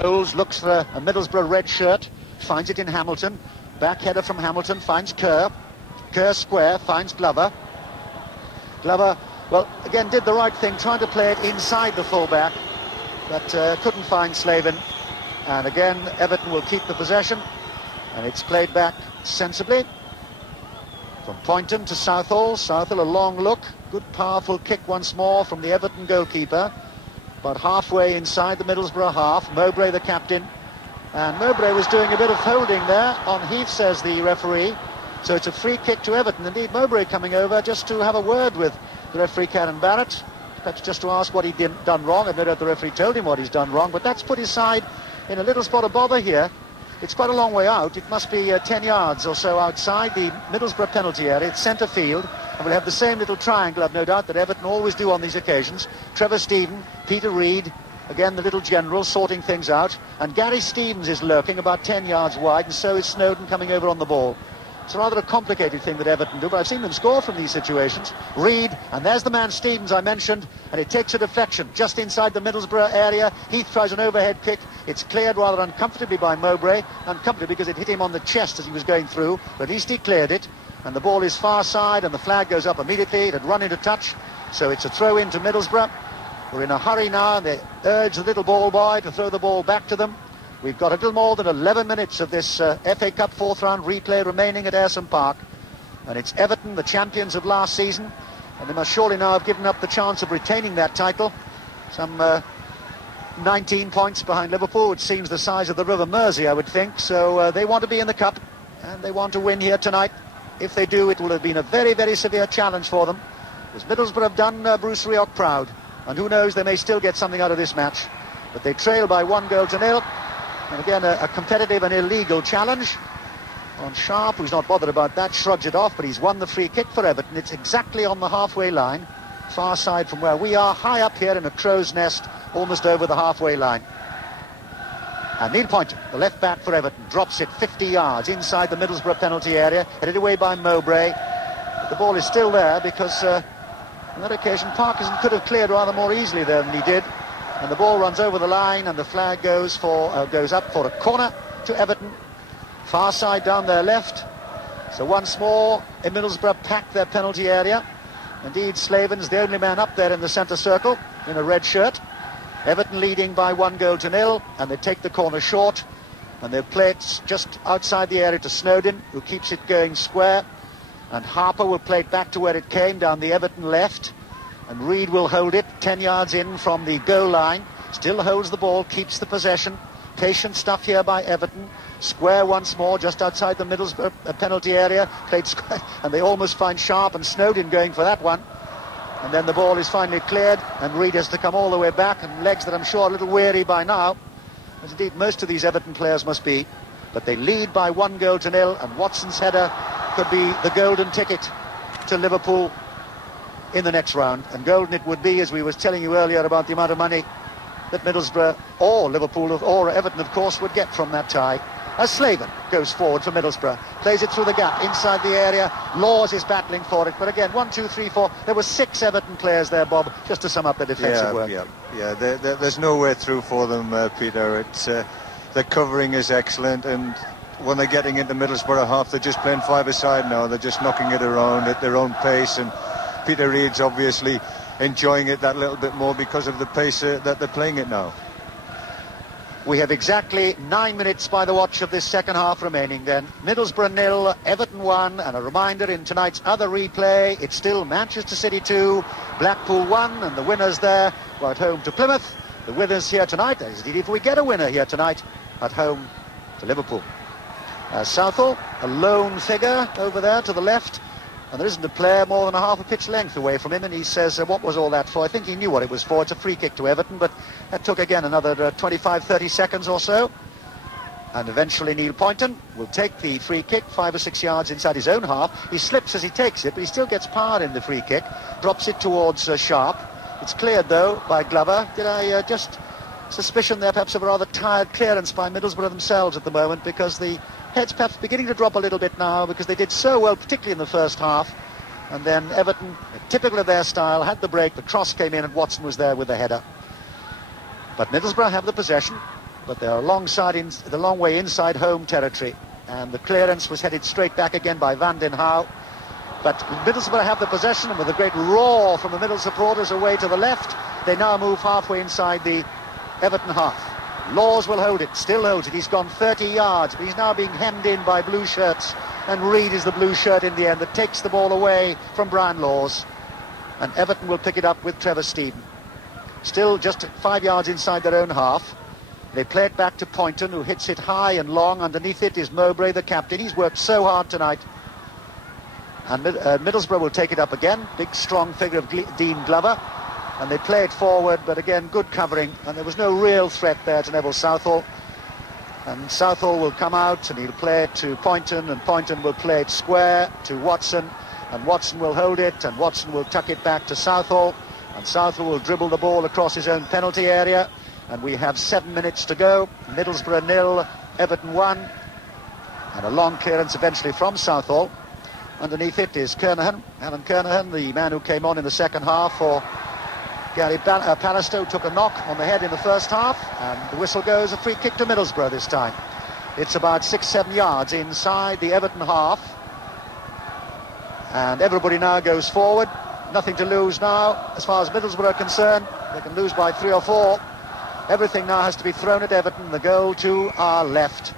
Oles looks for a Middlesbrough red shirt, finds it in Hamilton. Back header from Hamilton, finds Kerr. Kerr square, finds Glover. Glover, well, again, did the right thing, trying to play it inside the full-back, but couldn't find Slavin. And again, Everton will keep the possession, and it's played back sensibly. From Poynton to Southall. Southall, a long look. Good, powerful kick once more from the Everton goalkeeper. But halfway inside the Middlesbrough half. Mowbray, the captain. And Mowbray was doing a bit of holding there on Heath, says the referee. So it's a free kick to Everton. Indeed, Mowbray coming over just to have a word with the referee, Karen Barrett. Perhaps just to ask what he'd done wrong. I know the referee told him what he's done wrong. But that's put his side in a little spot of bother here. It's quite a long way out. It must be 10 yards or so outside the Middlesbrough penalty area. It's centre field, and we'll have the same little triangle, I've no doubt, that Everton always do on these occasions. Trevor Stevens, Peter Reid, again the little general sorting things out, and Gary Stevens is lurking about 10 yards wide, and so is Snowden coming over on the ball. It's rather a complicated thing that Everton do, but I've seen them score from these situations. Reid, and there's the man Stevens I mentioned, and it takes a deflection just inside the Middlesbrough area. Heath tries an overhead kick. It's cleared rather uncomfortably by Mowbray, uncomfortably because it hit him on the chest as he was going through, but at least he cleared it, and the ball is far side, and the flag goes up immediately. It had run into touch, so it's a throw in to Middlesbrough. We're in a hurry now, and they urge the little ball boy to throw the ball back to them. We've got a little more than 11 minutes of this FA Cup fourth round replay remaining at Ayresome Park. And it's Everton, the champions of last season. And they must surely now have given up the chance of retaining that title. Some 19 points behind Liverpool, which seems the size of the River Mersey, I would think. So they want to be in the Cup, and they want to win here tonight. If they do, it will have been a very, very severe challenge for them. Because Middlesbrough have done Bruce Rioch proud. And who knows, they may still get something out of this match. But they trail by 1-0. And again, a competitive and illegal challenge on Sharp, who's not bothered about that, shrugs it off, but he's won the free kick for Everton. It's exactly on the halfway line, far side from where we are, high up here in a crow's nest, almost over the halfway line. And Neil Poynton, the left back for Everton, drops it 50 yards inside the Middlesbrough penalty area, headed away by Mowbray. But the ball is still there because on that occasion Parkinson could have cleared rather more easily there than he did. And the ball runs over the line, and the flag goes up for a corner to Everton. Far side down their left. So once more, Middlesbrough packed their penalty area. Indeed, Slavin's the only man up there in the centre circle in a red shirt. Everton leading by 1-0, and they take the corner short. And they play it just outside the area to Snowden, who keeps it going square. And Harper will play it back to where it came, down the Everton left. And Reid will hold it 10 yards in from the goal line. Still holds the ball, keeps the possession. Patient stuff here by Everton. Square once more, just outside the Middlesbrough penalty area. Played square, and they almost find Sharp and Snowden going for that one. And then the ball is finally cleared, and Reid has to come all the way back, and legs that I'm sure are a little weary by now, as indeed most of these Everton players must be. But they lead by 1-0, and Watson's header could be the golden ticket to Liverpool in the next round. And golden it would be, as we were telling you earlier about the amount of money that Middlesbrough or Liverpool or Everton, of course, would get from that tie. As Slavin goes forward for Middlesbrough, plays it through the gap inside the area. Laws is battling for it, but again, 1, 2, 3, 4. There were 6 Everton players there, Bob, just to sum up the defensive work. Yeah. There's no way through for them, Peter. It's the covering is excellent, and when they're getting into Middlesbrough half, they're just playing five-a-side now. They're just knocking it around at their own pace, and Peter Reid's obviously enjoying it that little bit more because of the pace that they're playing it now. We have exactly 9 minutes by the watch of this second half remaining then. Middlesbrough 0, Everton 1, and a reminder in tonight's other replay, it's still Manchester City 2, Blackpool 1, and the winners there were at home to Plymouth. The winners here tonight, as indeed if we get a winner here tonight, at home to Liverpool. Southall, a lone figure over there to the left, and there isn't a player more than a half a pitch length away from him, and he says, what was all that for? I think he knew what it was for. It's a free kick to Everton, but that took again another 25-30 seconds or so. And eventually Neil Poynton will take the free kick 5 or 6 yards inside his own half. He slips as he takes it, but he still gets power in the free kick, drops it towards Sharp. It's cleared though by Glover. Did I just suspicion there perhaps of a rather tired clearance by Middlesbrough themselves at the moment, because the heads perhaps beginning to drop a little bit now, because they did so well, particularly in the first half. And then Everton, typical of their style, had the break, the cross came in, and Watson was there with the header. But Middlesbrough have the possession. but they're the long way inside home territory, and the clearance was headed straight back again by Van den Houw. But Middlesbrough have the possession, and with a great roar from the Middle supporters away to the left, they now move halfway inside the Everton half. Laws will hold it, still holds it. He's gone 30 yards, but he's now being hemmed in by blue shirts, and Reid is the blue shirt in the end that takes the ball away from Brian Laws, and Everton will pick it up with Trevor Stevens. Still just 5 yards inside their own half. They play it back to Poynton, who hits it high and long. Underneath it is Mowbray, the captain. He's worked so hard tonight. And Middlesbrough will take it up again. Big, strong figure of Dean Glover. And they play it forward, but again, good covering. And there was no real threat there to Neville Southall. And Southall will come out, and he'll play it to Poynton, and Poynton will play it square to Watson. And Watson will hold it, and Watson will tuck it back to Southall. And Southall will dribble the ball across his own penalty area. And we have 7 minutes to go. Middlesbrough 0, Everton 1. And a long clearance eventually from Southall. Underneath it is Kernaghan, Alan Kernaghan, the man who came on in the second half for Gary Pallister, took a knock on the head in the first half. And the whistle goes, a free kick to Middlesbrough this time. It's about 6-7 yards inside the Everton half. And everybody now goes forward. Nothing to lose now, as far as Middlesbrough are concerned. They can lose by 3 or 4. Everything now has to be thrown at Everton. The goal to our left.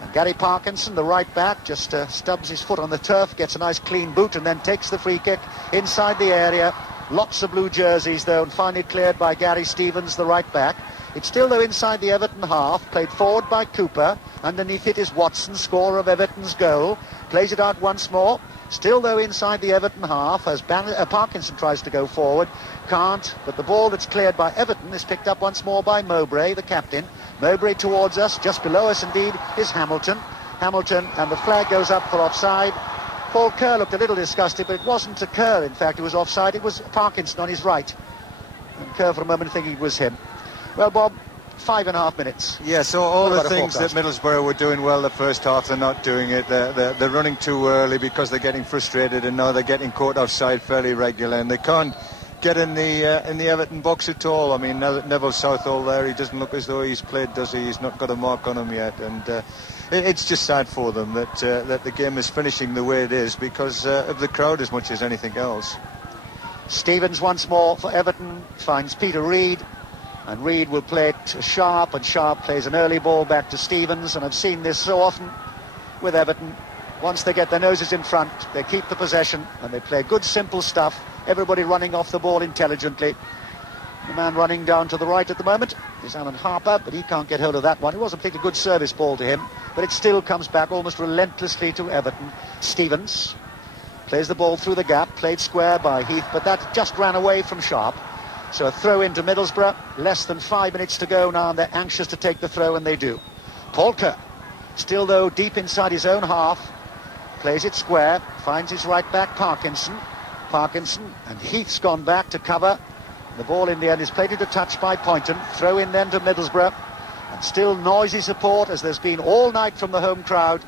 And Gary Parkinson, the right back, just stubs his foot on the turf, gets a nice clean boot, and then takes the free kick inside the area. Lots of blue jerseys, though, and finally cleared by Gary Stevens, the right back. It's still, though, inside the Everton half, played forward by Cooper. Underneath it is Watson, scorer of Everton's goal. Plays it out once more. Still, though, inside the Everton half, as Parkinson tries to go forward. Can't, but the ball that's cleared by Everton is picked up once more by Mowbray, the captain. Mowbray towards us, just below us indeed, is Hamilton. Hamilton, and the flag goes up for offside. Paul Kerr looked a little disgusted, but it wasn't to Kerr, in fact, it was offside. It was Parkinson on his right. And Kerr, for a moment, thinking it was him. Well, Bob, 5.5 minutes. Yeah, so all the things that Middlesbrough were doing well the first half, they're not doing it. They're running too early because they're getting frustrated, and now they're getting caught offside fairly regular, and they can't get in the Everton box at all. I mean, Neville Southall there, he doesn't look as though he's played, does he? He's not got a mark on him yet, and it's just sad for them that the game is finishing the way it is because of the crowd as much as anything else. Stevens once more for Everton, finds Peter Reid. And Reid will play it to Sharp, and Sharp plays an early ball back to Stevens. And I've seen this so often with Everton. Once they get their noses in front, they keep the possession, and they play good, simple stuff. Everybody running off the ball intelligently. The man running down to the right at the moment is Alan Harper, but he can't get hold of that one. It was a particularly good service ball to him, but it still comes back almost relentlessly to Everton. Stevens plays the ball through the gap, played square by Heath, but that just ran away from Sharp. So a throw into Middlesbrough, less than 5 minutes to go now, and they're anxious to take the throw, and they do. Paul Kerr, still though deep inside his own half, plays it square, finds his right back Parkinson, and Heath's gone back to cover. The ball in the end is played into touch by Poynton, throw in then to Middlesbrough, and still noisy support as there's been all night from the home crowd.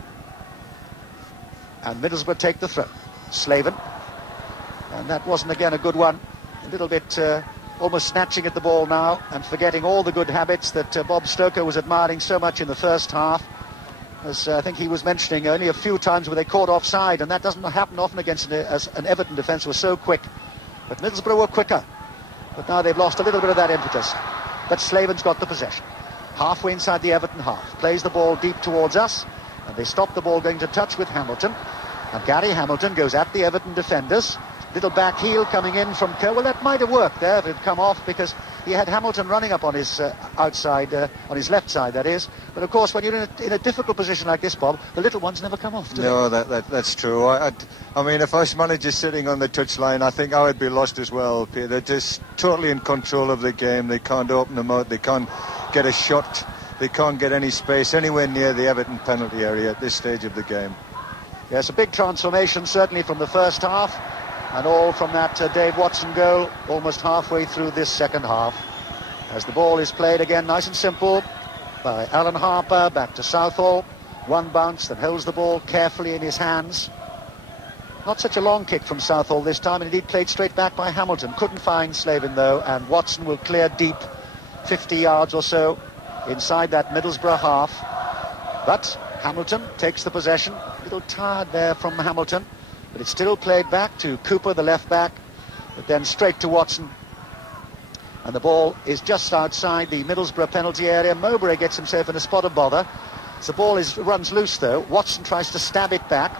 And Middlesbrough take the throw. Slaven, and that wasn't again a good one, a little bit almost snatching at the ball now and forgetting all the good habits that Bob Stokoe was admiring so much in the first half. As I think he was mentioning, only a few times were they caught offside, and that doesn't happen often against an Everton defence was so quick. But Middlesbrough were quicker. But now they've lost a little bit of that impetus. But Slaven's got the possession. Halfway inside the Everton half. Plays the ball deep towards us, and they stop the ball going to touch with Hamilton. And Gary Hamilton goes at the Everton defenders. Little back heel coming in from Kerr. Well, that might have worked there if it had come off, because he had Hamilton running up on his outside, on his left side, that is. But of course, when you're in a difficult position like this, Bob, the little ones never come off, do they? No, that's true. I mean, if us managers sitting on the touchline, I think I would be lost as well, Peter. They're just totally in control of the game. They can't open them out. They can't get a shot. They can't get any space anywhere near the Everton penalty area at this stage of the game. Yes, a big transformation, certainly from the first half. And all from that Dave Watson goal almost halfway through this second half. As the ball is played again, nice and simple, by Alan Harper, back to Southall. One bounce that holds the ball carefully in his hands. Not such a long kick from Southall this time, and indeed played straight back by Hamilton. Couldn't find Slaven though, and Watson will clear deep, 50 yards or so. inside that Middlesbrough half. But Hamilton takes the possession. A little tired there from Hamilton, but it's still played back to Cooper, the left back, but then straight to Watson. And the ball is just outside the Middlesbrough penalty area. Mowbray gets himself in a spot of bother. The ball runs loose though. Watson tries to stab it back,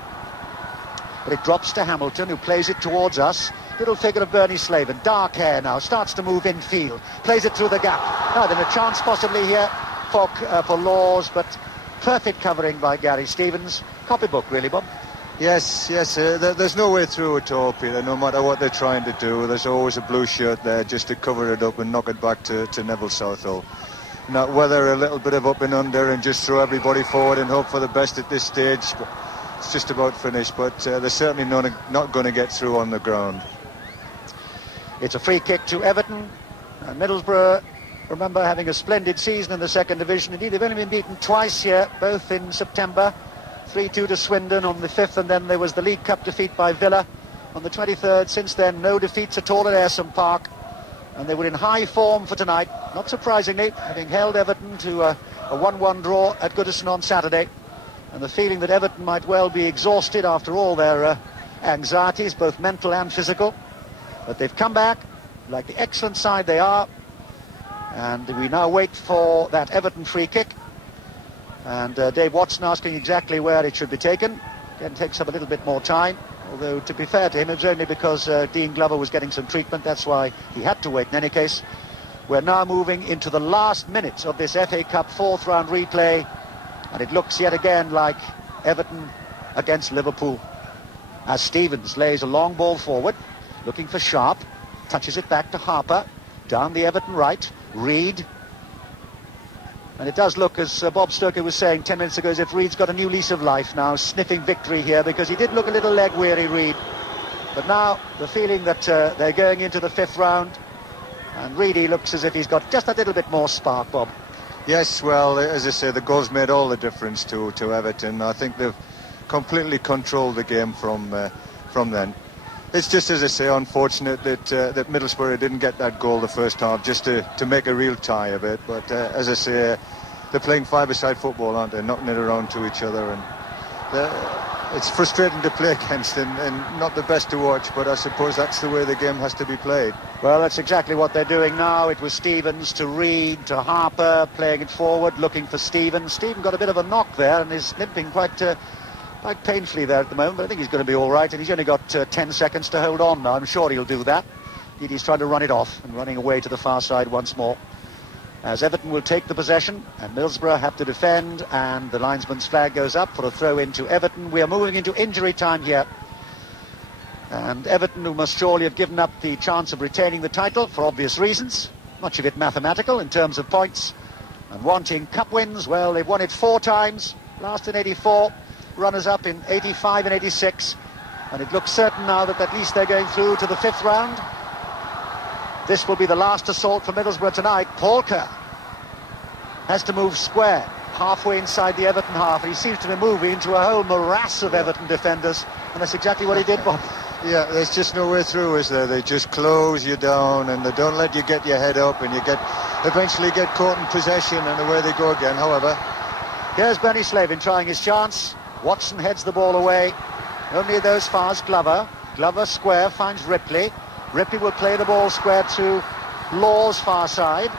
but it drops to Hamilton, who plays it towards us. Little figure of Bernie Slaven, dark hair now, starts to move infield, plays it through the gap. Now then, a chance possibly here for Laws, but perfect covering by Gary Stevens. Copybook really, Bob. Yes, there's no way through at all, Peter. No matter what they're trying to do, there's always a blue shirt there just to cover it up and knock it back to Neville Southall. Not whether a little bit of up and under and just throw everybody forward and hope for the best at this stage. But it's just about finished, but they're certainly not going to get through on the ground. It's a free kick to Everton. And Middlesbrough, remember, having a splendid season in the second division. Indeed, they've only been beaten twice here, both in September. 3-2 to Swindon on the 5th, and then there was the League Cup defeat by Villa on the 23rd. Since then, no defeats at all at Ayresome Park. And they were in high form for tonight, not surprisingly, having held Everton to a 1-1 draw at Goodison on Saturday. And the feeling that Everton might well be exhausted after all their anxieties, both mental and physical. But they've come back, like the excellent side they are. And we now wait for that Everton free kick. And Dave Watson asking exactly where it should be taken. Again, takes up a little bit more time. Although, to be fair to him, it was only because Dean Glover was getting some treatment. That's why he had to wait in any case. We're now moving into the last minutes of this FA Cup fourth round replay. And it looks yet again like Everton against Liverpool. As Stevens lays a long ball forward, looking for Sharp. Touches it back to Harper. Down the Everton right. Reed. And it does look, as Bob Stokoe was saying 10 minutes ago, as if Reed's got a new lease of life now, sniffing victory here, because he did look a little leg-weary, Reed. But now, the feeling that they're going into the fifth round, and Reedy looks as if he's got just a little bit more spark, Bob. Yes, well, as I say, the goals made all the difference to Everton. I think they've completely controlled the game from then. It's just, as I say, unfortunate that Middlesbrough didn't get that goal the first half, just to make a real tie of it. But as I say, they're playing five-a-side football, aren't they? Knocking it around to each other, and it's frustrating to play against and not the best to watch. But I suppose that's the way the game has to be played. Well, that's exactly what they're doing now. It was Stevens to Reed to Harper, playing it forward, looking for Stevens. Stevens got a bit of a knock there and is limping quite painfully there at the moment, but I think he's going to be all right, and he's only got 10 seconds to hold on now. I'm sure he'll do that. Indeed, he's trying to run it off and running away to the far side once more. As Everton will take the possession and Middlesbrough have to defend, and the linesman's flag goes up for a throw into Everton. We are moving into injury time here. And Everton, who must surely have given up the chance of retaining the title for obvious reasons, much of it mathematical in terms of points, and wanting cup wins. Well, they've won it 4 times, last in 84. Runners-up in 85 and 86, and it looks certain now that at least they're going through to the 5th round. This will be the last assault for Middlesbrough tonight. Paul Kerr has to move square, halfway inside the Everton half, and he seems to be moving into a whole morass of Everton defenders, and that's exactly what he did, Bob. Yeah, there's just no way through, is there? They just close you down, and they don't let you get your head up, and you eventually get caught in possession, and away they go again. However, here's Bernie Slaven trying his chance. Watson heads the ball away. Only those far as Glover. Glover square finds Ripley. Ripley will play the ball square to Law's far side.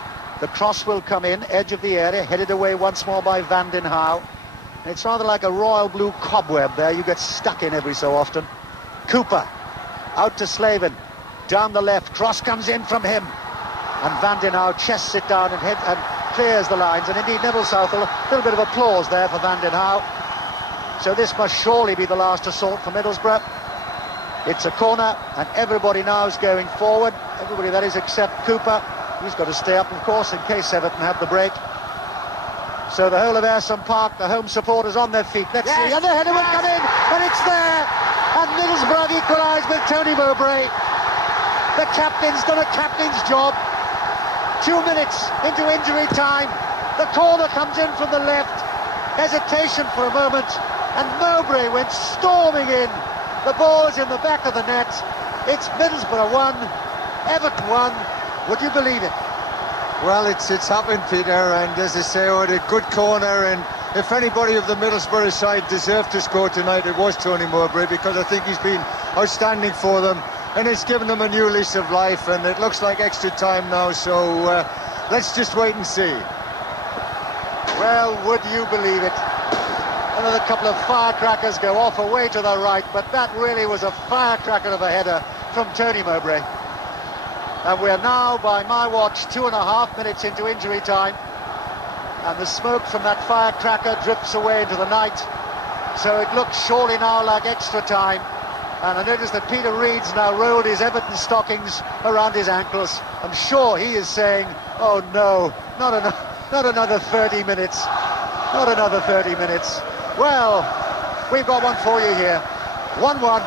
The cross will come in, edge of the area, headed away once more by Van den Houw. It's rather like a royal blue cobweb there. You get stuck in every so often. Cooper out to Slaven. Down the left. Cross comes in from him. And Van den Houw chests it down and clears the lines. And indeed, Neville Southall, a little bit of applause there for Van den Houw. So this must surely be the last assault for Middlesbrough. It's a corner, and everybody now is going forward. Everybody, that is, except Cooper. He's got to stay up, of course, in case Everton have the break. So the whole of Ayresome Park, the home supporters on their feet. Let's see, and the header will come in, and it's there. And Middlesbrough have equalised with Tony Mowbray. The captain's done a captain's job. 2 minutes into injury time. The corner comes in from the left. Hesitation for a moment. And Mowbray went storming in. The ball is in the back of the net. It's Middlesbrough 1, Everton 1. Would you believe it? Well, it's happened, Peter, and as I say, what a good corner, and if anybody of the Middlesbrough side deserved to score tonight, it was Tony Mowbray, because I think he's been outstanding for them, and it's given them a new lease of life, and it looks like extra time now, so let's just wait and see. Well, would you believe it? Another couple of firecrackers go off away to the right, but that really was a firecracker of a header from Tony Mowbray. And we're now, by my watch, 2.5 minutes into injury time. And the smoke from that firecracker drifts away into the night. So it looks surely now like extra time. And I notice that Peter Reid's now rolled his Everton stockings around his ankles. I'm sure he is saying, oh no, not another 30 minutes. Not another 30 minutes. Well, we've got one for you here. 1-1.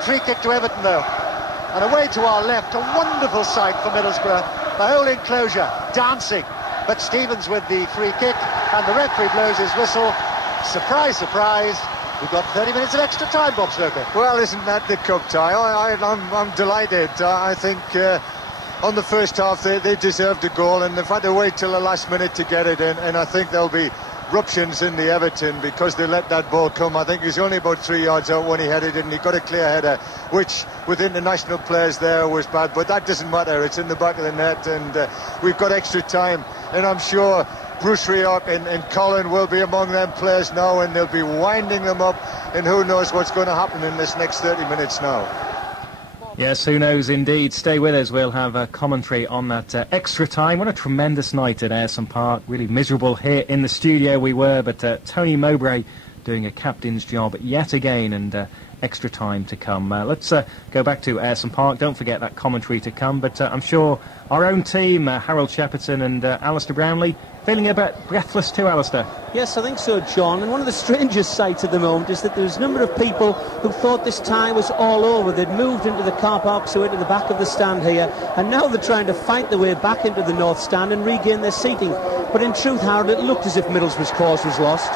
Free kick to Everton though. And away to our left, a wonderful sight for Middlesbrough. The whole enclosure dancing. But Stevens with the free kick, and the referee blows his whistle. Surprise, surprise. We've got 30 minutes of extra time, Bob Stokoe. Well, isn't that the cup tie? I'm delighted. I think on the first half they deserved a goal, and they've had to wait till the last minute to get it in, and I think there'll be ruptions in the Everton because they let that ball come. I think he was only about 3 yards out when he headed it, and he got a clear header, which with international players there was bad, but that doesn't matter. It's in the back of the net, and we've got extra time, and I'm sure Bruce Rioch and Colin will be among them players now, and they'll be winding them up, and who knows what's going to happen in this next 30 minutes now. Yes, who knows indeed. Stay with us. We'll have a commentary on that extra time. What a tremendous night at Ayresome Park. Really miserable here in the studio we were, but Tony Mowbray doing a captain's job yet again, and extra time to come. Let's go back to Ayresome Park. Don't forget that commentary to come, but I'm sure our own team, Harold Shepherdson and ALISTAIR Brownnlee, feeling a bit breathless too, ALISTAIR. Yes, I think so, John. And one of the strangest sights at the moment is that there's a number of people who thought this tie was all over. They'd moved into the car park, so into the back of the stand here, and now they're trying to fight their way back into the north stand and regain their seating. But in truth, Harold, it looked as if Middlesbrough's cause was lost.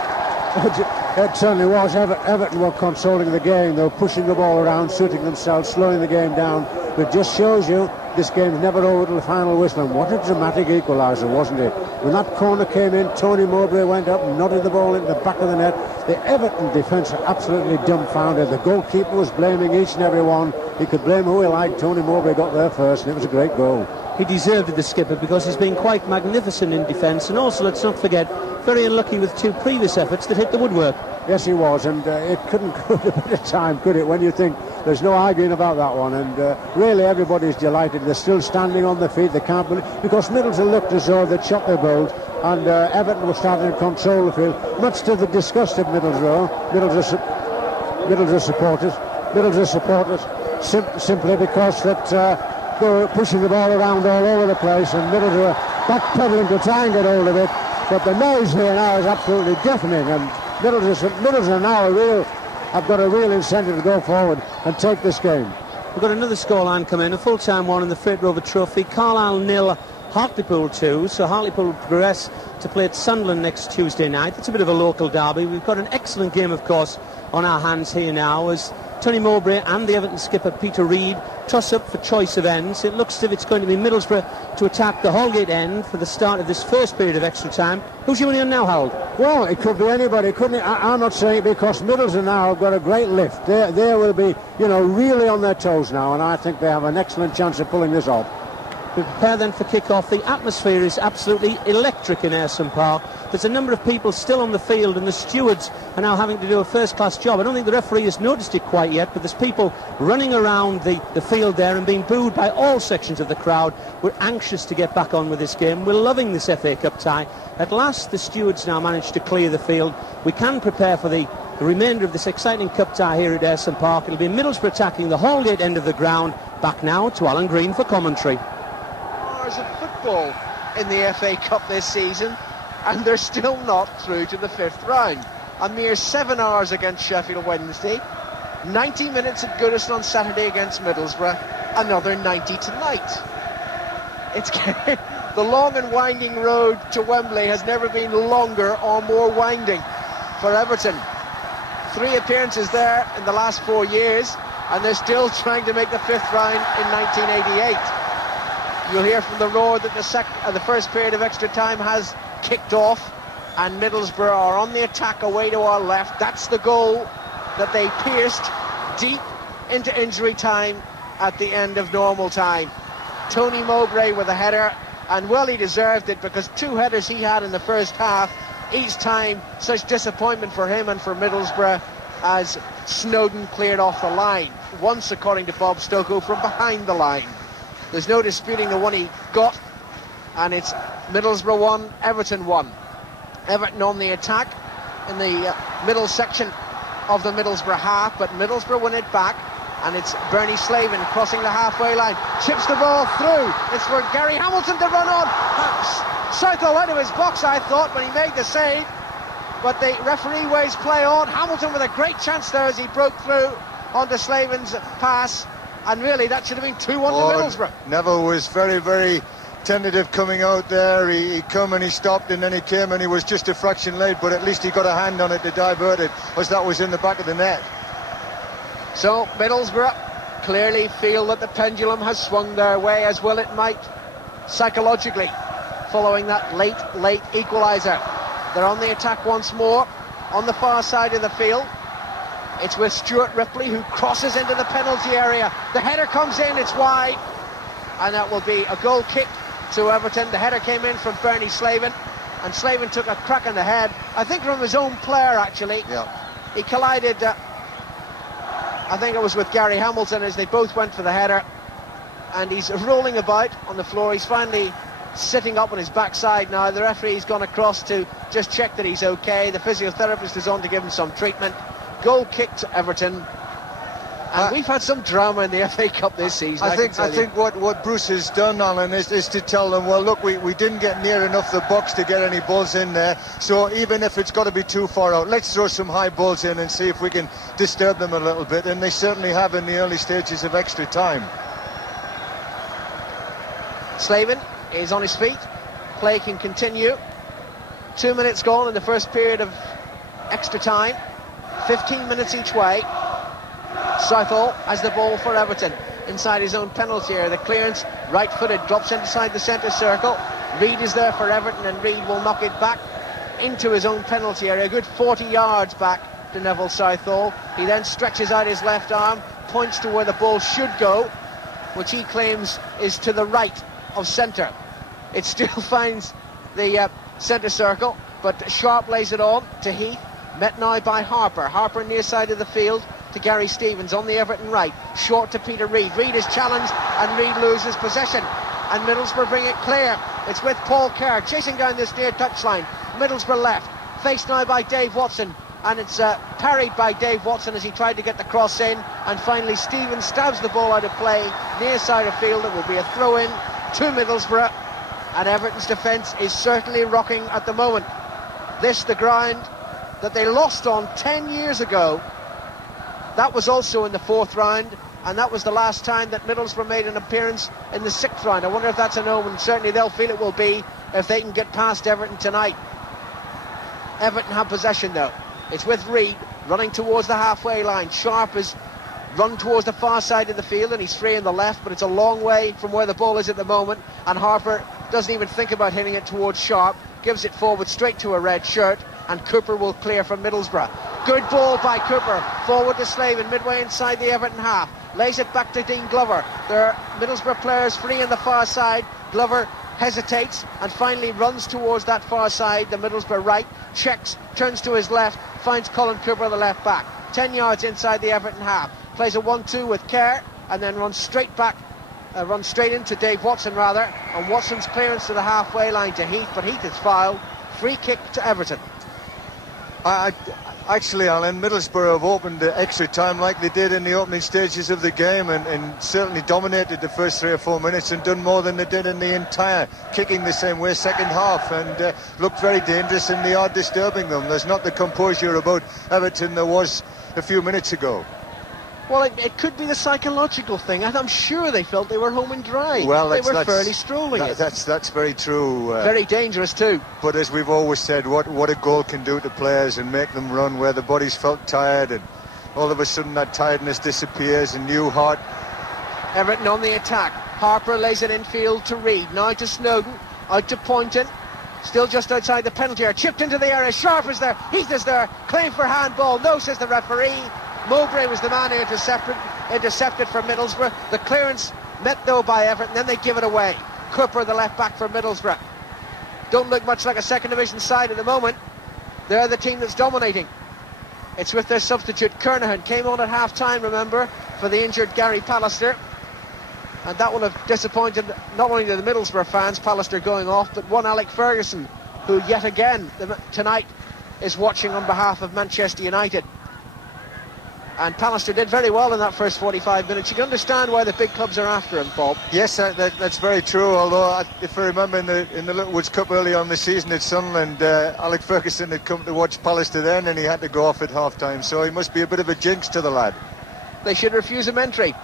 It certainly was. Everton were controlling the game. They were pushing the ball around, suiting themselves, slowing the game down. But it just shows you this game's never over till the final whistle. And what a dramatic equaliser, wasn't it? When that corner came in, Tony Mowbray went up and nodded the ball into the back of the net. The Everton defence are absolutely dumbfounded. The goalkeeper was blaming each and every one. He could blame who he liked. Tony Mowbray got there first, and it was a great goal. He deserved it, the skipper, because he's been quite magnificent in defence, and also, let's not forget, very unlucky with two previous efforts that hit the woodwork. Yes, he was, and it couldn't go at a better time, could it, when you think there's no arguing about that one. And really everybody's delighted. They're still standing on their feet. They can't believe, because Middlesbrough looked as though they'd shot their bolt, and Everton was starting to control the field, much to the disgust of Middlesbrough supporters, simply because that they were pushing the ball around all over the place, and Middlesbrough backpedaling to try and get hold of it. But the noise here now is absolutely deafening, and Middlesbrough now have got a real incentive to go forward and take this game. We've got another scoreline come in, a full-time one in the Freight Rover Trophy. Carlisle 0, Hartlepool 2, so Hartlepool will progress to play at Sunderland next Tuesday night. It's a bit of a local derby. We've got an excellent game, of course, on our hands here now, as Tony Mowbray and the Everton skipper Peter Reid toss up for choice of ends. It looks as if it's going to be Middlesbrough to attack the Holgate end for the start of this first period of extra time. Who's your money on now, Harold? Well, it could be anybody, couldn't it? I'm not saying it, because Middlesbrough now have got a great lift. They will be, really on their toes now, and I think they have an excellent chance of pulling this off. We prepare then for kick-off. The atmosphere is absolutely electric in Ayresome Park. There's a number of people still on the field, and the stewards are now having to do a first-class job. I don't think the referee has noticed it quite yet, but there's people running around the field there and being booed by all sections of the crowd. We're anxious to get back on with this game. We're loving this FA Cup tie. At last, the stewards now managed to clear the field. We can prepare for the remainder of this exciting cup tie here at Ayresome Park. It'll be Middlesbrough attacking the Holgate end of the ground. Back now to Alan Green for commentary. Of football in the FA Cup this season, and they're still not through to the fifth round. A mere 7 hours against Sheffield Wednesday, 90 minutes at Goodison on Saturday against Middlesbrough, another 90 tonight. It's the long and winding road to Wembley has never been longer or more winding for Everton. 3 appearances there in the last 4 years, and they're still trying to make the fifth round in 1988. You'll hear from the roar that the first period of extra time has kicked off, and Middlesbrough are on the attack away to our left. That's the goal that they pierced deep into injury time at the end of normal time. Tony Mowbray with a header, and well, he deserved it, because 2 headers he had in the first half. Each time such disappointment for him and for Middlesbrough as Snowden cleared off the line, once according to Bob Stokoe from behind the line. There's no disputing the one he got, and it's Middlesbrough 1, Everton 1. Everton on the attack in the middle section of the Middlesbrough half, but Middlesbrough win it back, and it's Bernie Slavin crossing the halfway line, chips the ball through. It's for Gary Hamilton to run on. Southall out of his box, I thought, when he made the save, but the referee waves play on. Hamilton with a great chance there as he broke through onto Slavin's pass, and really that should have been 2-1 to Middlesbrough. Neville was very, very tentative coming out there. He come and he stopped, and then he came and he was just a fraction late, but at least he got a hand on it to divert it, as that was in the back of the net. So Middlesbrough clearly feel that the pendulum has swung their way, as well it might psychologically, following that late equaliser. They're on the attack once more on the far side of the field. It's with Stuart Ripley, who crosses into the penalty area. The header comes in, it's wide, and that will be a goal kick to Everton. The header came in from Bernie Slavin, and Slavin took a crack on the head, I think from his own player actually. Yeah. He collided, I think it was with Gary Hamilton, as they both went for the header, and he's rolling about on the floor. He's finally sitting up on his backside now. The referee's gone across to just check that he's okay. The physiotherapist is on to give him some treatment. Goal kick to Everton. And we've had some drama in the FA Cup this season. I think what Bruce has done, Alan, is to tell them, well, look, we didn't get near enough the box to get any balls in there, so even if it's got to be too far out, let's throw some high balls in and see if we can disturb them a little bit, and they certainly have in the early stages of extra time. Slavin is on his feet. Play can continue. 2 minutes gone in the first period of extra time. 15 minutes each way. Southall has the ball for Everton inside his own penalty area. The clearance, right-footed, drops inside the centre circle. Reid is there for Everton, and Reid will knock it back into his own penalty area. A good 40 yards back to Neville Southall. He then stretches out his left arm, points to where the ball should go, which he claims is to the right of centre. It still finds the centre circle, but Sharp lays it on to Heath, met now by Harper. Harper near side of the field to Gary Stevens on the Everton right, short to Peter Reid. Reid is challenged, and Reid loses possession, and Middlesbrough bring it clear. It's with Paul Kerr chasing down this near touchline. Middlesbrough left, faced now by Dave Watson, and it's parried by Dave Watson as he tried to get the cross in, and finally Stevens stabs the ball out of play near side of field. It will be a throw-in to Middlesbrough, and Everton's defence is certainly rocking at the moment. This, the ground that they lost on 10 years ago. That was also in the 4th round, and that was the last time that Middlesbrough made an appearance in the 6th round. I wonder if that's an omen. Certainly they'll feel it will be if they can get past Everton tonight. Everton have possession though. It's with Reid running towards the halfway line. Sharp has run towards the far side of the field, and he's free in the left, but it's a long way from where the ball is at the moment, and Harper doesn't even think about hitting it towards Sharp, gives it forward straight to a red shirt, and Cooper will clear from Middlesbrough. Good ball by Cooper, forward to Slavin, midway inside the Everton half, lays it back to Dean Glover. There are Middlesbrough players free on the far side. Glover hesitates and finally runs towards that far side, the Middlesbrough right, checks, turns to his left, finds Colin Cooper, the left back, 10 yards inside the Everton half, plays a 1-2 with Kerr, and then runs straight back, runs straight into Dave Watson rather, and Watson's clearance to the halfway line to Heath, but Heath is fouled. Free kick to Everton. Actually, Alan, Middlesbrough have opened the extra time like they did in the opening stages of the game, and certainly dominated the first 3 or 4 minutes and done more than they did in the entire kicking the same way second half, and looked very dangerous, and they are disturbing them. There's not the composure about Everton there was a few minutes ago. Well, it could be the psychological thing. I'm sure they felt they were home and dry. Well, they were fairly strolling it. That's very true. Very dangerous too. But as we've always said, what a goal can do to players and make them run where the bodies felt tired, and all of a sudden that tiredness disappears and new heart. Everton on the attack. Harper lays it infield to Reid. Now to Snowden. Out to Poynton. Still just outside the penalty area. Chipped into the area. Sharp is there. Heath is there. Claim for handball. No, says the referee. Mowbray was the man who intercepted for Middlesbrough. The clearance met though by Everton. Then they give it away. Cooper, the left back for Middlesbrough. Don't look much like a second division side at the moment. They're the team that's dominating. It's with their substitute Kernaghan. Came on at half-time, remember, for the injured Gary Pallister. And that will have disappointed not only the Middlesbrough fans, Pallister going off, but one Alec Ferguson, who yet again tonight is watching on behalf of Manchester United. And Pallister did very well in that first 45 minutes. You can understand why the big clubs are after him, Bob. Yes, that's very true. Although, if I remember in the Littlewoods Cup early on the season at Sunderland, Alec Ferguson had come to watch Pallister then, and he had to go off at half-time. So he must be a bit of a jinx to the lad. They should refuse him entry.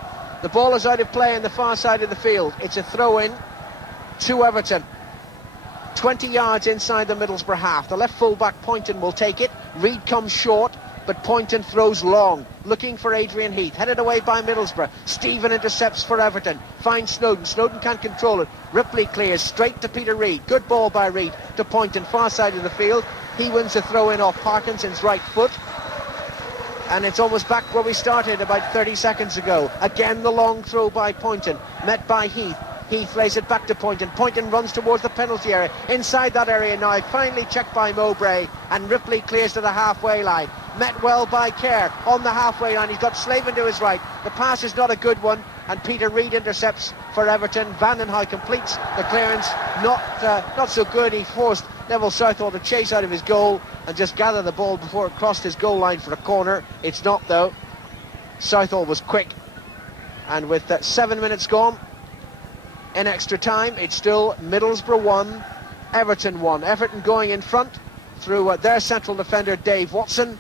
The ball is out of play on the far side of the field. It's a throw-in to Everton. 20 yards inside the Middlesbrough half. The left full-back Poynton will take it. Reid comes short, but Poynton throws long, looking for Adrian Heath. Headed away by Middlesbrough. Stephen intercepts for Everton. Finds Snowden. Snowden can't control it. Ripley clears straight to Peter Reid. Good ball by Reid to Poynton, far side of the field. He wins the throw-in off Parkinson's right foot. And it's almost back where we started about 30 seconds ago. Again, the long throw by Poynton, met by Heath. Heath lays it back to Poynton. Poynton runs towards the penalty area. Inside that area now, finally checked by Mowbray. And Ripley clears to the halfway line. Met well by Kerr on the halfway line. He's got Slavin to his right. The pass is not a good one. And Peter Reid intercepts for Everton. Vandenhuy completes the clearance. Not so good. He forced Neville Southall to chase out of his goal and just gather the ball before it crossed his goal line for a corner. It's not, though. Southall was quick. And with 7 minutes gone in extra time, it's still Middlesbrough 1, Everton 1. Everton going in front through their central defender Dave Watson,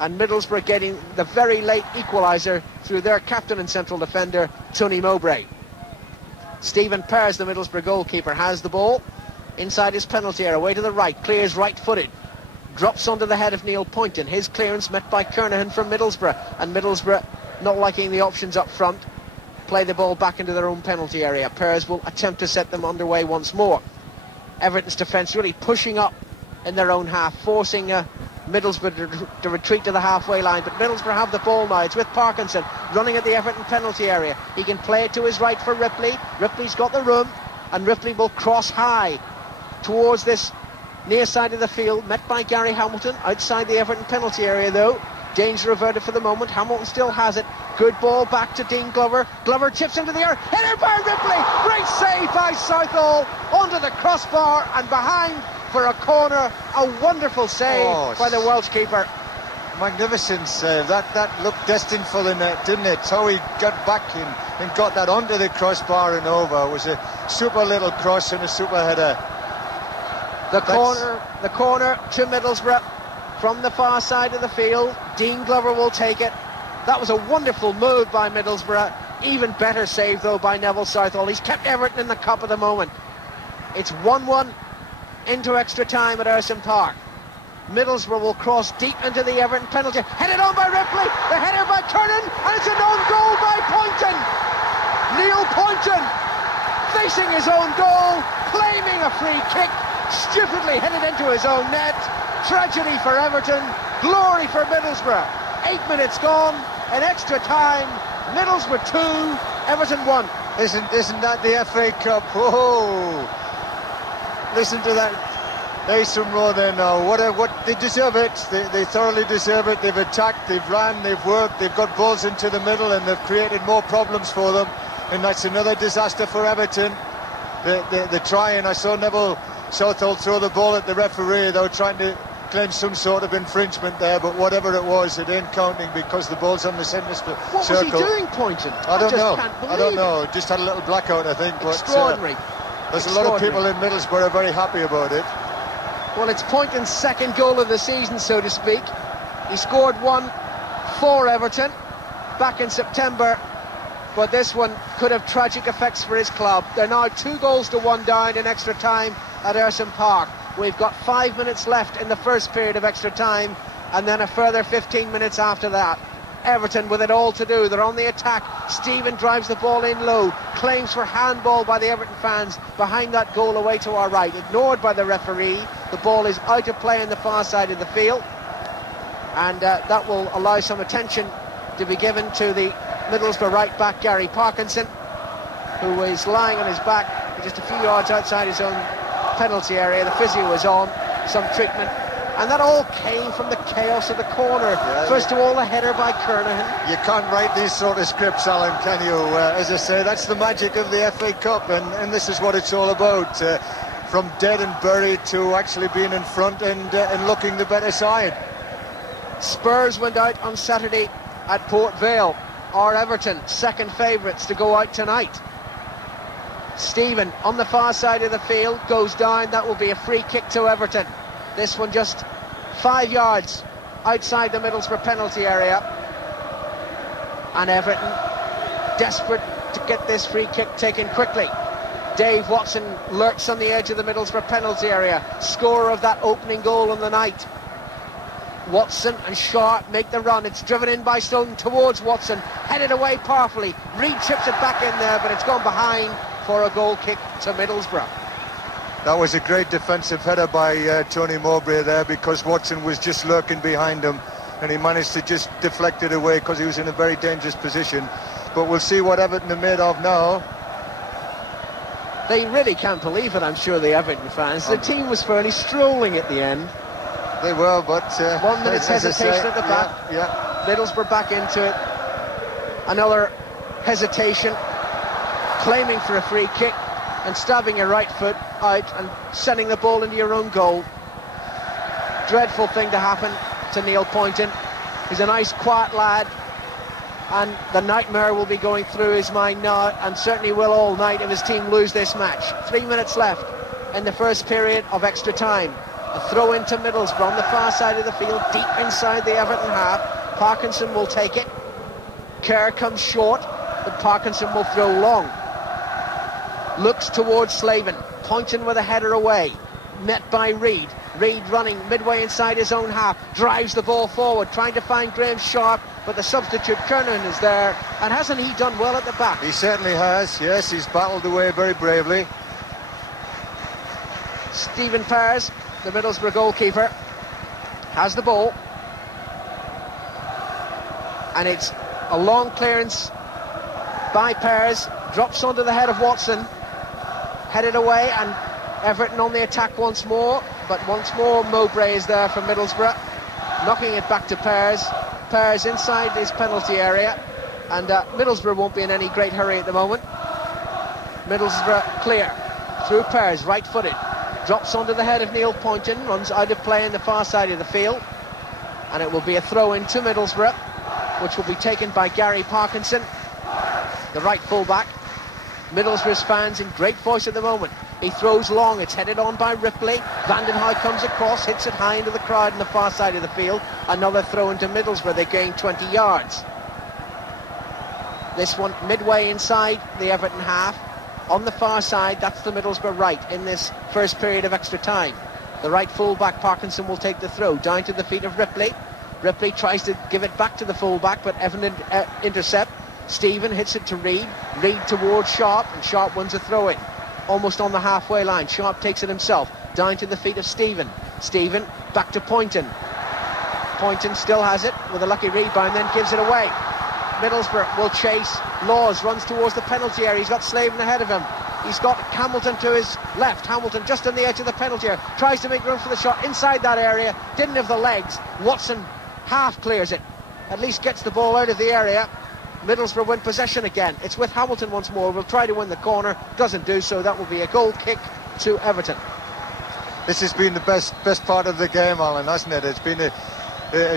and Middlesbrough getting the very late equaliser through their captain and central defender Tony Mowbray. Stephen Pears, the Middlesbrough goalkeeper, has the ball inside his penalty area, away to the right, clears right-footed, drops onto the head of Neil Poynton. His clearance met by Kernaghan from Middlesbrough, and Middlesbrough, not liking the options up front, play the ball back into their own penalty area. Pears will attempt to set them underway once more. Everton's defence really pushing up in their own half, forcing Middlesbrough to retreat to the halfway line, but Middlesbrough have the ball now. It's with Parkinson running at the Everton penalty area. He can play it to his right for Ripley. Ripley's got the room, and Ripley will cross high towards this near side of the field, met by Gary Hamilton outside the Everton penalty area though. Danger averted for the moment. Hamilton still has it. Good ball back to Dean Glover. Glover chips into the air. Header by Ripley. Great save by Southall onto the crossbar and behind for a corner. A wonderful save by the Welsh keeper. Magnificent save. That looked destined for the net, didn't it? So he got back and got that onto the crossbar and over. It was a super little cross and a super header. The corner to Middlesbrough from the far side of the field. Dean Glover will take it. That was a wonderful move by Middlesbrough. Even better save though by Neville Southall. He's kept Everton in the cup at the moment. It's 1-1 into extra time at Ayresome Park. Middlesbrough will cross deep into the Everton penalty. Headed on by Ripley. The header by Kernaghan, and it's an own goal by Poynton. Neil Poynton facing his own goal, claiming a free kick, stupidly headed into his own net. Tragedy for Everton, glory for Middlesbrough. 8 minutes gone, in extra time. Middlesbrough 2, Everton 1. Isn't that the FA Cup? Oh, listen to that. Ayresome roar there now. What they deserve it. They thoroughly deserve it. They've attacked, they've ran, they've worked, they've got balls into the middle, and they've created more problems for them. And that's another disaster for Everton. They're trying. I saw Neville Southall throw the ball at the referee. They were trying to claim some sort of infringement there, but whatever it was, it ain't counting because the ball's on the centre circle. What was he doing, Poynton? I don't know. Just had a little blackout, I think. Extraordinary. But there's a lot of people in Middlesbrough are very happy about it. Well, it's Poynton's second goal of the season, so to speak. He scored one for Everton back in September, but this one could have tragic effects for his club. They're now 2-1 down in extra time at Ayresome Park. We've got 5 minutes left in the first period of extra time, and then a further 15 minutes after that. Everton with it all to do. They're on the attack. Stephen drives the ball in low, claims for handball by the Everton fans behind that goal away to our right, ignored by the referee. The ball is out of play on the far side of the field, and that will allow some attention to be given to the Middlesbrough right back Gary Parkinson, who is lying on his back just a few yards outside his own penalty area. The physio is on, some treatment, and that all came from the chaos of the corner. First of all, the header by Kernaghan. You can't write these sort of scripts, Alan, can you? As I say, that's the magic of the FA Cup, and this is what it's all about. From dead and buried to actually being in front and looking the better side. Spurs went out on Saturday at Port Vale. Our Everton, second favourites to go out tonight. Stephen on the far side of the field goes down. That will be a free kick to Everton. This one just 5 yards outside the Middlesbrough penalty area, and Everton desperate to get this free kick taken quickly. Dave Watson lurks on the edge of the Middlesbrough penalty area, scorer of that opening goal on the night. Watson and Sharp make the run. It's driven in by Stone towards Watson, headed away powerfully. Reed chips it back in there, but it's gone behind for a goal kick to Middlesbrough. That was a great defensive header by Tony Mowbray there, because Watson was just lurking behind him, and he managed to just deflect it away because he was in a very dangerous position. But we'll see what Everton are made of now. They really can't believe it, I'm sure, the Everton fans. The team was fairly strolling at the end. They were, but 1 minute's hesitation at the back. Yeah. Middlesbrough back into it. Another hesitation, claiming for a free kick and stabbing your right foot out and sending the ball into your own goal. Dreadful thing to happen to Neil Poynton. He's a nice, quiet lad, and the nightmare will be going through his mind now, and certainly will all night if his team lose this match. 3 minutes left in the first period of extra time. A throw into Middlesbrough on the far side of the field, deep inside the Everton half. Parkinson will take it. Kerr comes short, but Parkinson will throw long. Looks towards Slavin. Poynton with a header away. Met by Reed. Reed running midway inside his own half. Drives the ball forward, trying to find Graham Sharp, but the substitute Kernaghan is there. And hasn't he done well at the back? He certainly has, yes. He's battled away very bravely. Stephen Pears, the Middlesbrough goalkeeper, has the ball, and it's a long clearance by Pears, drops onto the head of Watson, headed away, and Everton on the attack once more, but once more Mowbray is there for Middlesbrough, knocking it back to Pears. Pears inside his penalty area, and Middlesbrough won't be in any great hurry at the moment. Middlesbrough clear through Pears, right-footed. Drops onto the head of Neil Poynton, runs out of play in the far side of the field, and it will be a throw into Middlesbrough, which will be taken by Gary Parkinson, the right full-back. Middlesbrough's fans in great voice at the moment. He throws long, it's headed on by Ripley. Vandenhout comes across, hits it high into the crowd on the far side of the field. Another throw into Middlesbrough, they gain 20 yards. This one midway inside the Everton half. On the far side, that's the Middlesbrough right in this first period of extra time. The right full-back Parkinson will take the throw down to the feet of Ripley. Ripley tries to give it back to the full-back, but Everton intercept. Stephen hits it to Reed. Reed towards Sharp, and Sharp wins a throw-in. Almost on the halfway line. Sharp takes it himself. Down to the feet of Stephen. Stephen back to Poynton. Poynton still has it with a lucky rebound, then gives it away. Middlesbrough will chase. Laws runs towards the penalty area. He's got Slavin ahead of him. He's got Hamilton to his left. Hamilton just on the edge of the penalty area. Tries to make room for the shot inside that area. Didn't have the legs. Watson half clears it. At least gets the ball out of the area. Middlesbrough win possession again. It's with Hamilton once more. Will try to win the corner. Doesn't do so. That will be a goal kick to Everton. This has been the best part of the game, Alan, hasn't it? It's been a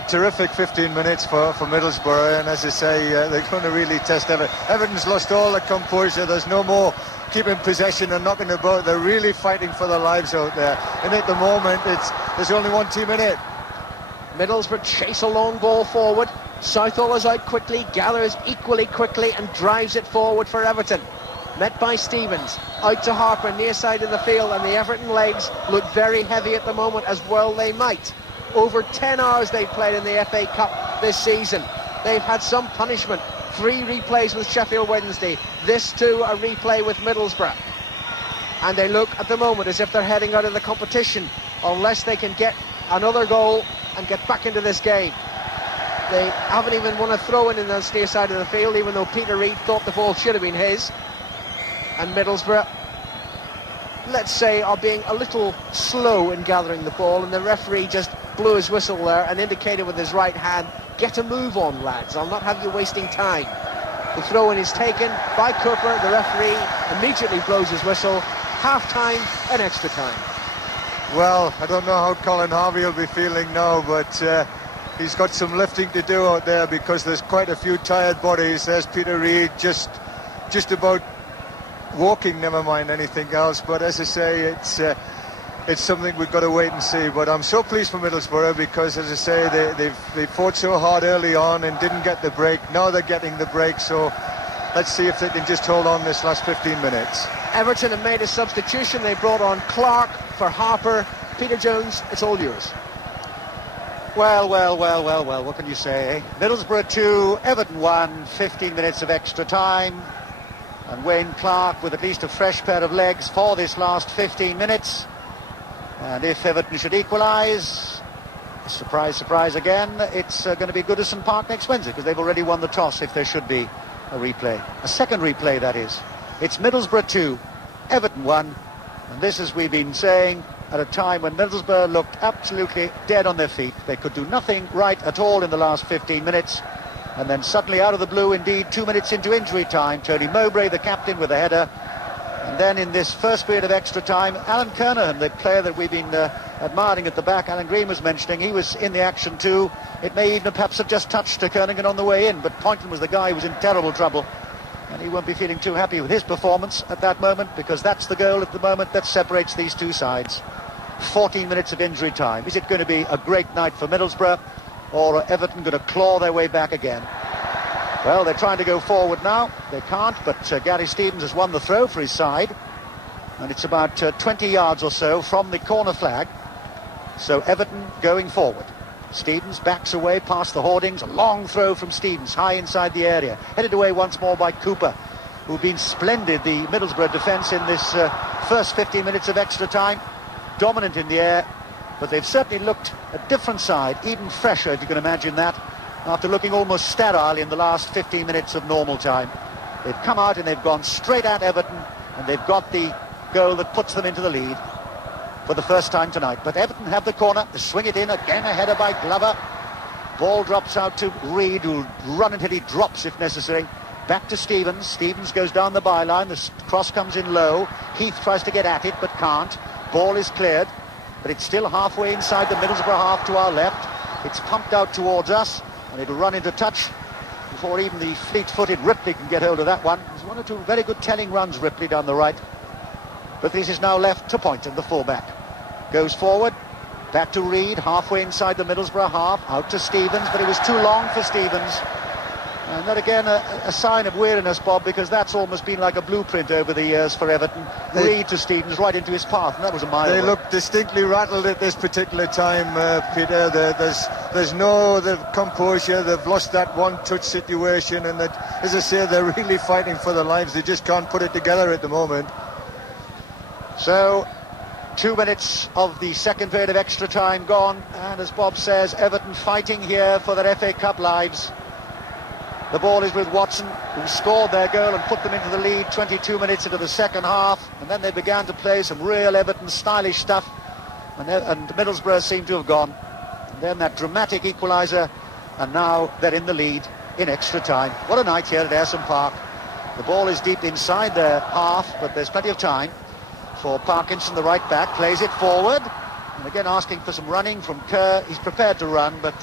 terrific 15 minutes for Middlesbrough, and as I say, they're going to really test Everton. Everton's lost all the composure. There's no more keeping possession and knocking about. They're really fighting for their lives out there, and at the moment there's only one team in it. Middlesbrough chase a long ball forward. Southall is out quickly, gathers equally quickly and drives it forward for Everton. Met by Stevens, out to Harper, near side of the field, and the Everton legs look very heavy at the moment, as well they might. Over 10 hours they've played in the FA Cup this season. they've had some punishment. 3 replays with Sheffield Wednesday, this too a replay with Middlesbrough. And they look at the moment as if they're heading out of the competition, unless they can get another goal and get back into this game. They haven't even won a throw-in the near side of the field, even though Peter Reid thought the ball should have been his. And Middlesbrough, let's say, are being a little slow in gathering the ball, and the referee just blew his whistle there and indicated with his right hand, get a move on, lads, I'll not have you wasting time. The throw-in is taken by Cooper. The referee immediately blows his whistle. Half-time and extra time. Well, I don't know how Colin Harvey will be feeling now, but he's got some lifting to do out there, because there's quite a few tired bodies. There's Peter Reid just about walking, never mind anything else. But as I say, it's something we've got to wait and see. But I'm so pleased for Middlesbrough, because, as I say, they fought so hard early on and didn't get the break. Now they're getting the break, so let's see if they can just hold on this last 15 minutes. Everton have made a substitution. They brought on Clark for Harper. Peter Jones, it's all yours. Well, what can you say? Middlesbrough 2, Everton 1, 15 minutes of extra time. And Wayne Clark with at least a fresh pair of legs for this last 15 minutes. And if Everton should equalise, surprise, surprise again, it's going to be Goodison Park next Wednesday, because they've already won the toss if there should be a replay. A second replay, that is. It's Middlesbrough 2, Everton 1. And this, as we've been saying, at a time when Middlesbrough looked absolutely dead on their feet. They could do nothing right at all in the last 15 minutes. And then suddenly, out of the blue, indeed, 2 minutes into injury time, Tony Mowbray, the captain, with a header. And then in this first period of extra time, Alan Kernaghan, the player that we've been admiring at the back, Alan Green was mentioning, he was in the action too. It may even perhaps have just touched Kernaghan on the way in, but Poynton was the guy who was in terrible trouble. And he won't be feeling too happy with his performance at that moment, because that's the goal at the moment that separates these two sides. 14 minutes of injury time. Is it going to be a great night for Middlesbrough, or are Everton going to claw their way back again? Well, they're trying to go forward now. They can't, but Gary Stevens has won the throw for his side. And it's about 20 yards or so from the corner flag. So Everton going forward. Stevens backs away past the hoardings. A long throw from Stevens, high inside the area. Headed away once more by Cooper, who've been splendid, the Middlesbrough defence, in this first 15 minutes of extra time. Dominant in the air, but they've certainly looked a different side, even fresher, if you can imagine that, after looking almost sterile in the last 15 minutes of normal time. They've come out and they've gone straight at Everton, and they've got the goal that puts them into the lead for the first time tonight. But Everton have the corner, they swing it in, again a header by Glover. Ball drops out to Reid, who'll run until he drops if necessary. Back to Stevens. Stevens goes down the byline, the cross comes in low. Heath tries to get at it but can't. Ball is cleared, but it's still halfway inside the Middlesbrough half to our left. It's pumped out towards us, and it'll run into touch before even the fleet-footed Ripley can get hold of that one. There's one or two very good telling runs, Ripley, down the right. But this is now left to Poynton, the fullback. Goes forward, back to Reid, halfway inside the Middlesbrough half, out to Stevens, but it was too long for Stevens. And that again a sign of weariness, Bob, because that's almost been like a blueprint over the years for Everton. Reid to Stevens, right into his path, and that was a mile away. They look distinctly rattled at this particular time, Peter. There's no composure. They've lost that one-touch situation, and that, as I say, they're really fighting for their lives. They just can't put it together at the moment. So 2 minutes of the second period of extra time gone, and as Bob says, Everton fighting here for their FA Cup lives. The ball is with Watson, who scored their goal and put them into the lead 22 minutes into the second half. And then they began to play some real Everton stylish stuff. And Middlesbrough seemed to have gone. And then that dramatic equaliser. And now they're in the lead in extra time. What a night here at Ayresome Park. The ball is deep inside their half, but there's plenty of time for Parkinson, the right back. Plays it forward. And again asking for some running from Kerr. He's prepared to run, but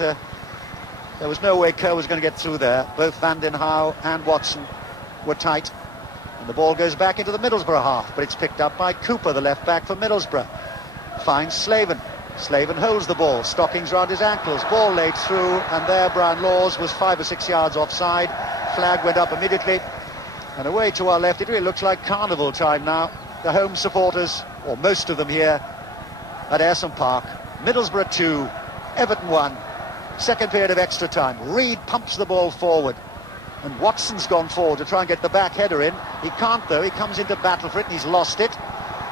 there was no way Kerr was going to get through there. Both Van den Houw and Watson were tight. And the ball goes back into the Middlesbrough half, but it's picked up by Cooper, the left back for Middlesbrough. Finds Slaven. Slaven holds the ball. Stockings round his ankles. Ball laid through, and there Brian Laws was 5 or 6 yards offside. Flag went up immediately. And away to our left, it really looks like carnival time now. The home supporters, or most of them here at Ayresome Park. Middlesbrough 2, Everton 1. second period of extra time. Reed pumps the ball forward, and Watson's gone forward to try and get the back header in. He can't though, he comes into battle for it and he's lost it.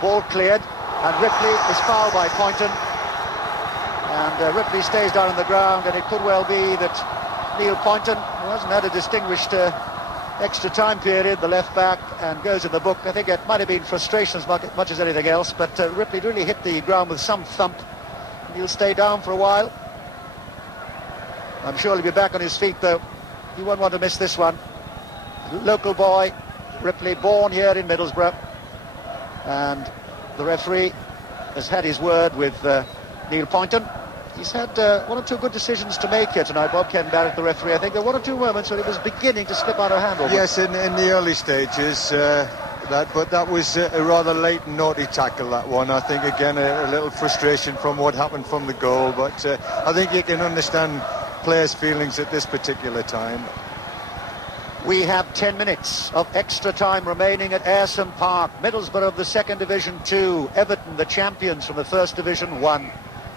Ball cleared, and Ripley is fouled by Poynton. And Ripley stays down on the ground, and it could well be that Neil Poynton, who hasn't had a distinguished extra time period, the left back, and goes in the book. I think it might have been frustration as much as anything else, but Ripley really hit the ground with some thump. He'll stay down for a while. I'm sure he'll be back on his feet though. You won't want to miss this one. Local boy, Ripley, born here in Middlesbrough, and the referee has had his word with Neil Poynton. He's had one or two good decisions to make here tonight, Bob Ken Barrett, the referee. I think there were one or two moments when it was beginning to slip out of hand. Yes, in the early stages, but that was a rather late and naughty tackle, that one. I think, again, a little frustration from what happened from the goal, but I think you can understand players' feelings at this particular time. We have 10 minutes of extra time remaining at Ayresome Park. Middlesbrough of the 2nd Division 2, Everton, the champions from the 1st Division 1.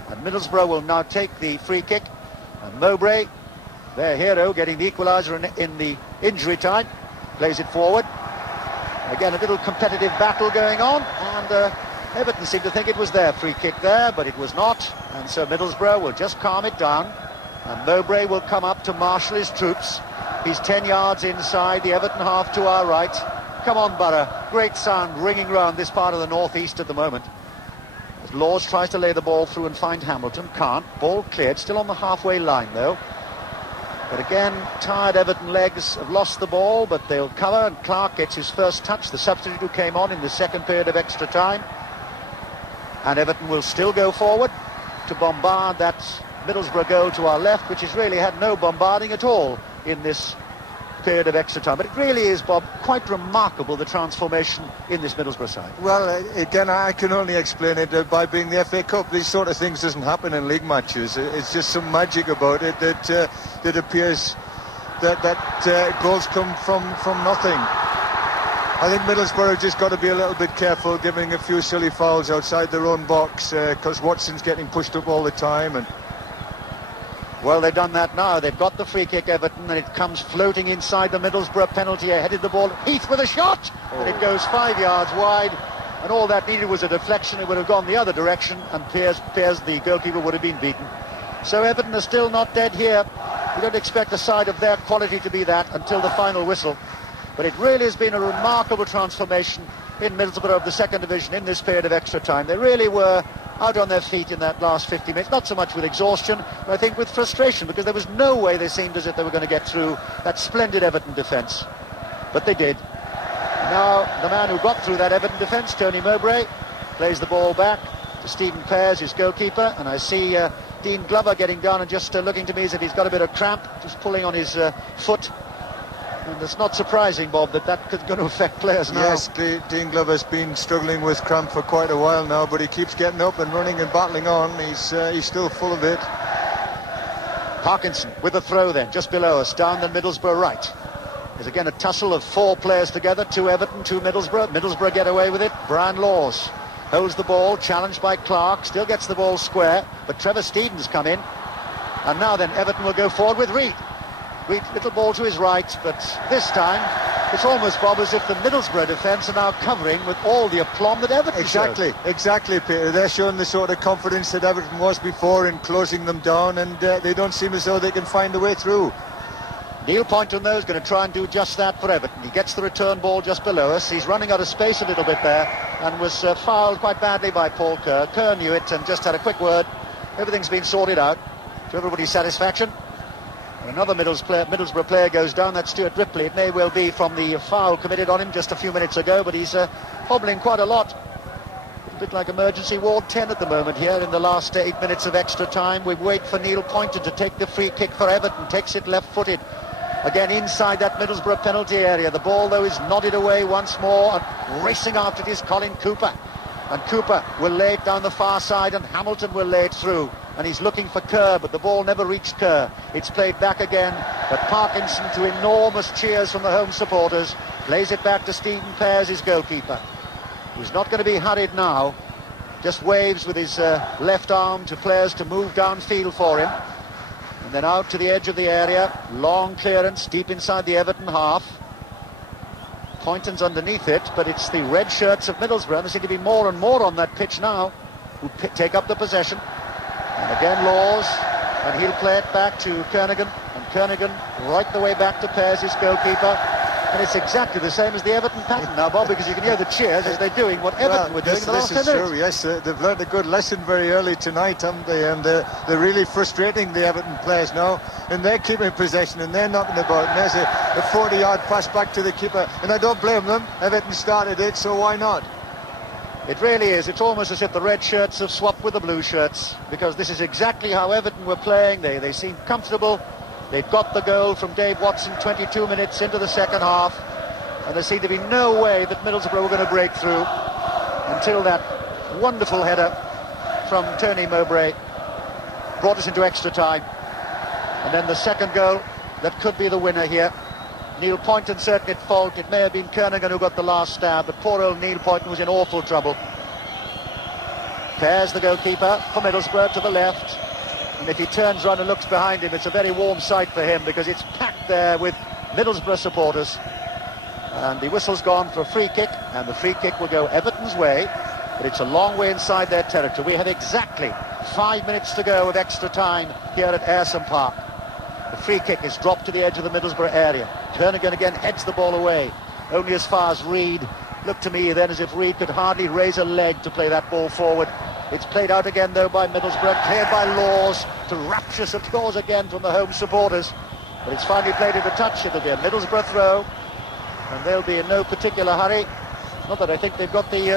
And Middlesbrough will now take the free kick. And Mowbray, their hero, getting the equaliser in the injury time, plays it forward. Again, a little competitive battle going on, and Everton seemed to think it was their free kick there, but it was not. And so Middlesbrough will just calm it down. And Mowbray will come up to marshal his troops. He's 10 yards inside the Everton half to our right. Come on, Boro. Great sound ringing round this part of the northeast at the moment. As Laws tries to lay the ball through and find Hamilton. Can't. Ball cleared. Still on the halfway line, though. But again, tired Everton legs have lost the ball, but they'll cover, and Clark gets his first touch, the substitute who came on in the 2nd period of extra time. And Everton will still go forward to bombard that Middlesbrough goal to our left, which has really had no bombarding at all in this period of extra time. But it really is, Bob, quite remarkable, the transformation in this Middlesbrough side. Well, again, I can only explain it by being the FA Cup. These sort of things doesn't happen in league matches. It's just some magic about it that appears that goals come from nothing. I think Middlesbrough have just got to be a little bit careful, giving a few silly fouls outside their own box, because Watson's getting pushed up all the time. And well, they've done that now. They've got the free kick, Everton, and it comes floating inside the Middlesbrough penalty. Headed the ball. Heath with a shot, and it goes 5 yards wide. And all that needed was a deflection. It would have gone the other direction, and Pears, the goalkeeper, would have been beaten. So Everton are still not dead here. We don't expect a side of their quality to be that until the final whistle. But it really has been a remarkable transformation in Middlesbrough of the 2nd Division in this period of extra time. They really were out on their feet in that last 50 minutes, not so much with exhaustion, but I think with frustration, because there was no way they seemed as if they were going to get through that splendid Everton defence. But they did. Now, the man who got through that Everton defence, Tony Mowbray, plays the ball back to Stephen Pears, his goalkeeper, and I see Dean Glover getting down and just looking to me as if he's got a bit of cramp, just pulling on his foot. And it's not surprising, Bob, that could going to affect players now. Yes, Dean Glover's been struggling with cramp for quite a while now, but he keeps getting up and running and battling on. He's still full of it. Parkinson with a throw then, just below us, down the Middlesbrough right. There's again a tussle of 4 players together, 2 Everton, 2 Middlesbrough. Middlesbrough get away with it. Brian Laws holds the ball, challenged by Clark, still gets the ball square, but Trevor Stevens come in. And now then, Everton will go forward with Reed. Reed, little ball to his right, but this time it's almost, Bob, as if the Middlesbrough defence are now covering with all the aplomb that Everton showed. Exactly, Peter. They're showing the sort of confidence that Everton was before in closing them down, and they don't seem as though they can find a way through. Neil Poynton, though, is going to try and do just that for Everton. He gets the return ball just below us. He's running out of space a little bit there, and was fouled quite badly by Paul Kerr. Kerr knew it and just had a quick word. Everything's been sorted out to everybody's satisfaction. And another Middlesbrough player goes down, that's Stuart Ripley. It may well be from the foul committed on him just a few minutes ago, but he's hobbling quite a lot. A bit like emergency ward 10 at the moment here in the last 8 minutes of extra time. We wait for Neil Poynton to take the free kick for Everton, takes it left-footed. Again inside that Middlesbrough penalty area. The ball, though, is nodded away once more, and racing after it is Colin Cooper. And Cooper will lay it down the far side, and Hamilton will lay it through. And he's looking for Kerr, but the ball never reached Kerr. It's played back again, but Parkinson, to enormous cheers from the home supporters, plays it back to Stephen Pears, his goalkeeper, who's not going to be hurried now. Just waves with his left arm to players to move downfield for him. And then out to the edge of the area. Long clearance deep inside the Everton half. Poynton's underneath it, but it's the red shirts of Middlesbrough. There seem to be more and more on that pitch now who take up the possession. And again Laws, and he'll play it back to Kernaghan. And Kernaghan right the way back to Pears, his goalkeeper. And it's exactly the same as the Everton pattern now, Bob, because you can hear the cheers as they're doing what Everton were doing in the last 10 minutes. This is true, yes. They've learned a good lesson very early tonight, haven't they? And they're really frustrating the Everton players now. And they're keeping possession and they're knocking about. And there's a 40-yard pass back to the keeper. And I don't blame them. Everton started it, so why not? It really is. It's almost as if the red shirts have swapped with the blue shirts, because this is exactly how Everton were playing. They seem comfortable. They'd got the goal from Dave Watson 22 minutes into the second half, and there seemed to be no way that Middlesbrough were going to break through until that wonderful header from Tony Mowbray brought us into extra time. And then the second goal that could be the winner here. Neil Poynton certainly at fault. It may have been Kernaghan who got the last stab, but poor old Neil Poynton was in awful trouble. Pears, the goalkeeper, for Middlesbrough to the left. And if he turns around and looks behind him, it's a very warm sight for him, because it's packed there with Middlesbrough supporters. And the whistle's gone for a free kick, and the free kick will go Everton's way, but it's a long way inside their territory. We have exactly 5 minutes to go of extra time here at Ayresome Park. The free kick is dropped to the edge of the Middlesbrough area. Kernaghan again heads the ball away, only as far as Reid. Looked to me then as if Reid could hardly raise a leg to play that ball forward. It's played out again though by Middlesbrough, cleared by Laws, to rapturous applause again from the home supporters. But it's finally played into touch. It'll be a Middlesbrough throw, and they'll be in no particular hurry. Not that I think they've got the